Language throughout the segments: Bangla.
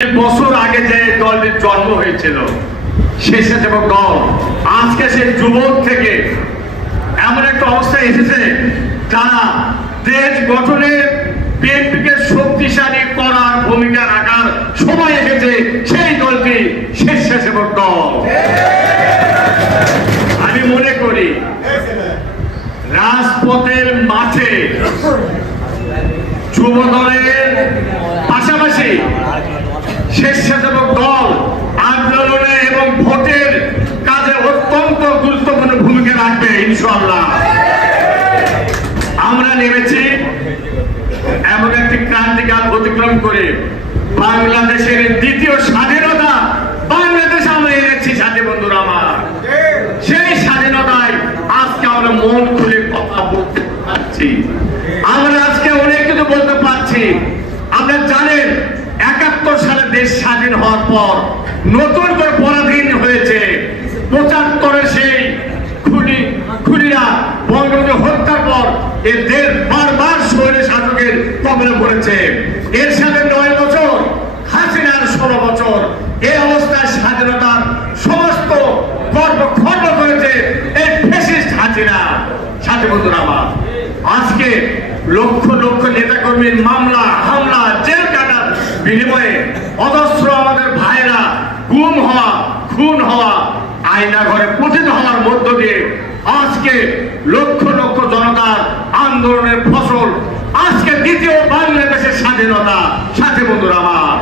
বছর আগে যে দলটির জন্ম হয়েছিল স্বেচ্ছাসেবক দল, আজকে সেই যুবক থেকে এমন একটা অবস্থায় এসেছে যারা দেশ গঠনে বিএনপিকে শক্তিশালী করার ভূমিকা রাখার সময় এসেছে। সেই দলটি স্বেচ্ছাসেবক দল। আমি মনে করি রাজপথের মাঠে যুব দলের পাশাপাশি স্বেচ্ছাসেবক দল আন্দোলনে এবং ভোটের কাজে অত্যন্ত গুরুত্বপূর্ণ ভূমিকা রাখবে ইনশাআল্লাহ। আমরা নেমেছি এমন একটি ক্রান্তিকাল অতিক্রম করে বাংলাদেশের দ্বিতীয় স্বাধীনতা বাংলাদেশে আমরা এনেছি। সাথী বন্ধুরা আমার, সেই স্বাধীনতায় আজকে আমরা মন খুলে কথা বলতে পারছি। আমরা আজকে অনেক কিছু বলতে পারছি। আপনারা জানেন ৭১ সালে দেশ স্বাধীন হওয়ার পর নতুন করে পরাধীন হয়েছে। ৭৫ সেই খুনিরা বঙ্গবন্ধু হত্যার পর এ দেশ বারবার স্বৈর শাসকের কবলে পড়েছে। এর সাথে ৯ বছর, হাসিনার ১৬ বছর। এই অবস্থায় স্বাধীনতার সমস্ত গর্ব খর্ব করেছে এই ফ্যাসিস্ট হাসিনা। সাথী বন্ধুরা আমার, আজকে লক্ষ লক্ষ নেতাকর্মীর মামলা হামলা জেল কাটার বিনিময়ে অজস্র আমাদের ভাইরা গুম হওয়া, খুন হওয়া, আয়না ঘরে পতিত হওয়ার মধ্য দিয়ে আজকে লক্ষ লক্ষ জনতার আন্দোলনের ফসল আজকে দ্বিতীয় বাংলাদেশের স্বাধীনতা। সাথী বন্ধুরা আমার,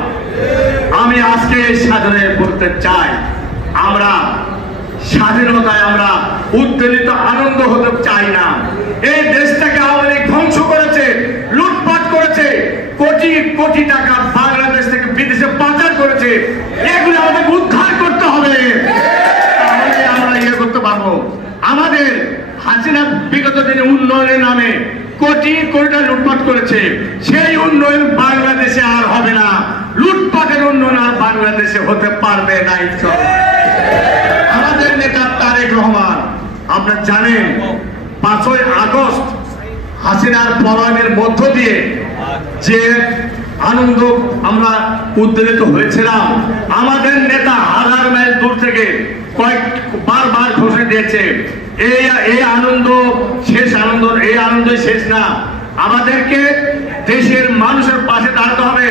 আমি আজকে এই স্বাধীনে বলতে চাই, আমরা স্বাধীনতায় আমরা উদ্বেলিত আনন্দ হতে চাই না। এই দেশটাকে আওয়ামী লীগ ধ্বংস করেছে, লুটপাট করেছে, কোটি কোটি টাকা বাংলাদেশ থেকে বিদেশে পাচার করেছে। এগুলো আমাদের উদ্ধার করতে হবে, তাহলে আমরা ইয়ে করতে পারবো। আমাদের হাসিনা বিগত দিনে উন্নয়নের নামে কোটি কোটি টাকা লুটপাট করেছে। সেই উন্নয়ন বাংলাদেশে আর হবে না। লুটপাটের উন্নয়ন আর বাংলাদেশে হতে পারবে না। আমাদের নেতা তারেক রহমান, আপনারা জানেন ৫ই আগস্ট হাসিনার পলায়নের মধ্য দিয়ে যে আনন্দ আমরা উদ্বেলিত হয়েছিলাম, আমাদের নেতা হাজার মাইল দূর থেকে বারবার ঘোষণা দিয়েছে এই আনন্দ শেষ, এই আনন্দই শেষ না। আমাদেরকে দেশের মানুষের পাশে দাঁড়াতে হবে।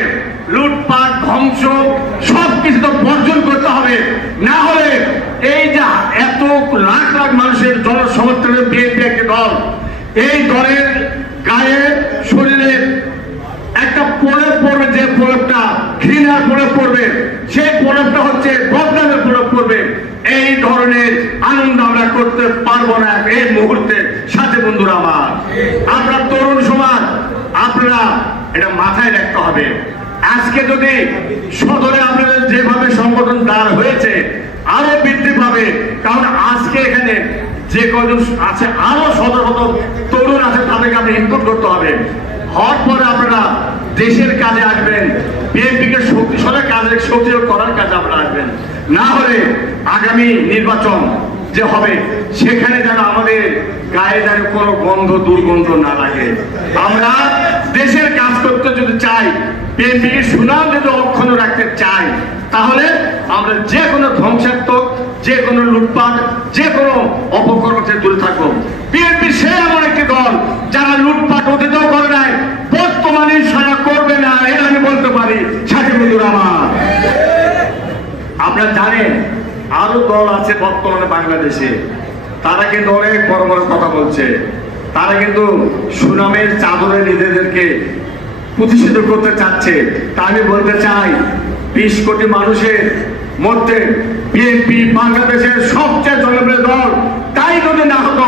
লুটপাট ধ্বংস সবকিছু তো বর্জন করতে হবে, না হলে এই যে এত লাখ লাখ মানুষের জনসমর্থনের বিএনপি একটি দল, এই দলের গায়ে শরীরে একটা প্রলেপ পড়বে, যে প্রলেপটা ঘৃণার প্রলেপ পড়বে, সেই প্রলেপটা হচ্ছে বদনামের প্রলেপ পড়বে। এই ধরনের আনন্দ আমরা করতে পারবো না এই মুহূর্তে। সাথে বন্ধুরা আমার, আপনার তরুণ সমাজ, আপনারা এটা মাথায় রাখতে হবে। আজকে যদি সদরে আপনাদের যেভাবে সংগঠন দাঁড় হয়েছে আরো বৃদ্ধি পাবে, কারণ আজকে এখানে যে কজন আছে আরো শত শত তরুণ আছে, তাদেরকে আপনি ইনপুট করতে হবে। হওয়ার পরে আপনারা দেশের কাজে আসবেন, বিএনপিকে শক্তিশালী কাজে শক্তিশালী করার কাজে আপনারা আসবেন। না হলে আগামী নির্বাচন যে হবে সেখানে যেন আমাদের গায়ে যেন কোনো গন্ধ দুর্গন্ধ না লাগে। আমরা দেশের কাজ করতে যদি চাই, বিএনপিকে সুনাম যদি অক্ষুণ্ণ রাখতে চাই, তাহলে আমরা যে কোনো ধ্বংসাত্মক, যে কোনো লুটপাট, যে কোনো অপকর্ম থেকে দূরে থাকবো। বিএনপি সে এমন একটি দল যারা লুটপাট অতীতেও করে নাই, বর্তমানে সারা করবে না, এটা আমি বলতে পারি। সাথী বন্ধুরা আমার, আপনারা জানেন আরো দল আছে বর্তমানে বাংলাদেশে, তারা কিন্তু অনেক বড় বড় কথা বলছে। তারা কিন্তু সুনামের চাদরে নিজেদেরকে প্রতিষ্ঠিত করতে চাচ্ছে। তা আমি বলতে চাই, ২০ কোটি মানুষের মধ্যে বিএনপি বাংলাদেশের সবচেয়ে জনপ্রিয় দল। তাই যদি না হতো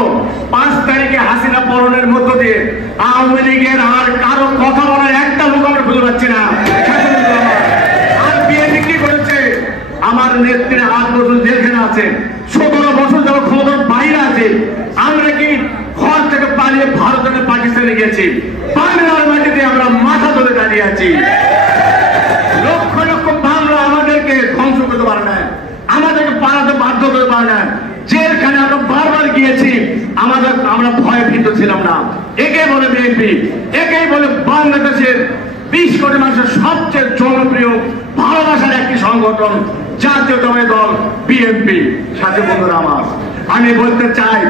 ৫ তারিখে হাসিনা পরনের মধ্য দিয়ে আওয়ামী লীগের আর কারো কথা বলার একটা লোক আমরা খুঁজে পাচ্ছি না। আর বিএনপি কি করেছে? আমার নেত্রী ৮ বছর জেলখানে আছে, ১৭ বছর যারা ক্ষমতার বাইরে আছে। আমরা কি ঘর থেকে পালিয়ে ভারত থেকে পাকিস্তানে গেছি? বাংলার মাটিতে আমরা মাথা ধরে দাঁড়িয়ে আছি। লক্ষ লক্ষ বাংলা আমাদেরকে ধ্বংস করতে পারে না, আমাদেরকে পালাতে বাধ্য করতে পারে না। যেখানে আমরা বারবার গিয়েছি আমরা ভয়ে ভীত ছিলাম না। একে বলে বিএনপি, একেই বলে বাংলাদেশের 20 কোটি মানুষের সবচেয়ে জনপ্রিয় ভালোবাসার একটি সংগঠন জাতীয়তাবাদী দল বিএনপি। সাথে বন্ধুরা আমার, আমি বলতে চাই,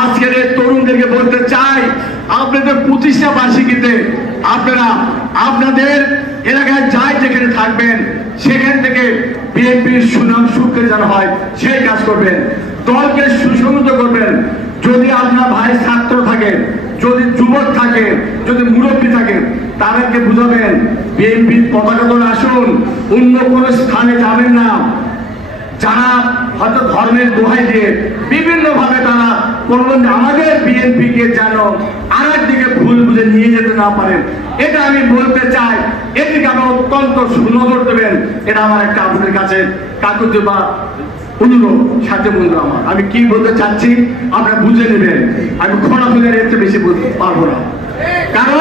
আজকের এই তরুণদেরকে বলতে চাই, আপনাদের প্রতিষ্ঠা বার্ষিকীতে আপনারা আপনাদের এলাকায় যাই যেখানে থাকবেন সেখান থেকে বিএনপির সুনাম সুখে যেন হয় সেই কাজ করবেন, দলকে সুসংহত করবেন। যদি আপনার ভাই ছাত্র থাকে, যদি যুবক থাকে, যদি মুরব্বী থাকে, তাদেরকে বুঝাবেন বিএনপির পতাকা দল আসুন, অন্য কোনো স্থানে যাবেন না। যারা হয়তো ধর্মের দোহাই দিয়ে বিভিন্ন ভাবে তারা বলবেন আমাদের বিএনপিকে যেন আর একদিকে ভুল বুঝে নিয়ে যেতে না পারেন, এটা আমি বলতে চাই। এদিকে আমরা অত্যন্ত সুনজর দেবেন, এটা আমার একটা আপনাদের কাছে কাকুতি বা অনুরোধ। সাথে বন্ধু আমার, আমি কি বলতে চাচ্ছি আপনারা বুঝে নেবেন। আমি খোলাখুলি এর চেয়ে বেশি বলতে পারবো না, কারণ